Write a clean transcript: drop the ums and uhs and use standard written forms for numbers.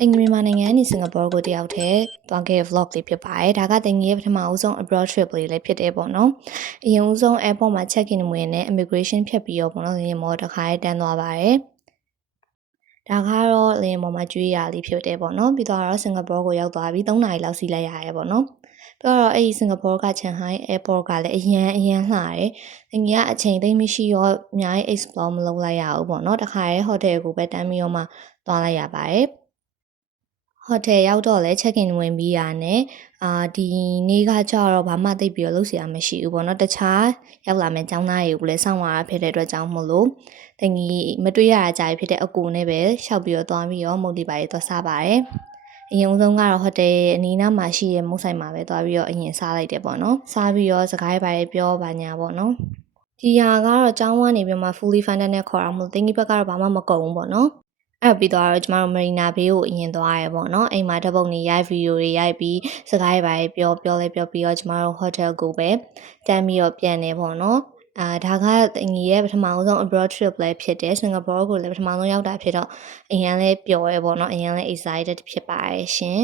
တင်ငရီမာနိုင်ငံကနေစင်ကာပူကိုတယောက်တည်းသွားခဲ့ vlog လေးဖြစ်ပါတယ်။ဒါကတင်ငရီရဲ့ပထမအဆုံး abroad trip လေးလည်းဖြစ်တယ်ပေါ့နော်။အရင်ဦးဆုံး airport မှာ check in ဝင်နဲ့ immigration ဖြတ်ပြီးတော့ပေါ့နော်လေမော်တစ်ခါရဲတန်းသွားပါတယ်။ဒါကတော့လေမော်မှာကျွေးရလေးဖြစ်တယ်ပေါ့နော်။ပြီးတော့စင်ကာပူကိုရောက်သွားပြီး3နာရီလောက်စီးလိုက်ရတယ်ပေါ့နော်။ပြီးတော့အဲ့ဒီစင်ကာပူကချန်ဟိုင်း airport ကလည်းအရန်လှတယ်။တင်ငရီကအချိန်သိမ်းမရှိရောအများကြီး explore မလုပ်လိုက်ရဘူးပေါ့နော်။တစ်ခါရဲ hotel ကိုပဲတန်းပြီးတော့မှသွားလိုက်ရပါတယ်။ဟိုတယ်ရောက်တော့လဲ check in ဝင်ပြီးရနဲ့ဒီနေ့ကကြတော့ဘာမှသိပ်ပြီးတော့လုပ်စရာမရှိဘူးပေါ့နော်တခြားရောက်လာမယ့်ကျောင်းသားတွေကိုလည်းစောင့်ရတာဖြစ်တဲ့အတွက်ကြောင့်မို့လို့တကယ်မတွေ့ရတာကြာဖြစ်တဲ့အကူနဲ့ပဲရှောက်ပြီးတော့သွားပြီးတော့မုတ်ဒီပါတွေသွားစားပါတယ်အရင်ဆုံးကတော့ဟိုတယ်အနီးနားမှာရှိတဲ့မုတ်ဆိုင်မှာပဲသွားပြီးတော့အရင်စားလိုက်တယ်ပေါ့နော်စားပြီးတော့စကားတွေပြောပါညာပေါ့နော်ဒီဟာကတော့ကျောင်းကနေပြီးမှ fully funded နဲ့ခေါ်အောင်မလို့တင်းကြီးဘက်ကတော့ဘာမှမကုန်ဘူးပေါ့နော်အဲ့ပြီးတော့ကျမတို့ Marina Bay ကိုအရင်သွားရဲပေါ့နော်အိမ်မှာဓာတ်ပုံတွေရိုက်ဗီဒီယိုတွေရိုက်ပြီးစကားတွေပြောပြီးတော့ကျမတို့ hotel ကိုပဲတန်းပြီးတော့ပြန်နေပေါ့နော်ဒါကငီရဲ့ပထမဆုံး abroad trip လည်းဖြစ်တယ်စင်ကာပူကိုလည်းပထမဆုံးရောက်တာဖြစ်တော့အရင်လည်းပျော်ရဲပေါ့နော်အရင်လည်း excited ဖြစ်ပါတယ်ရှင်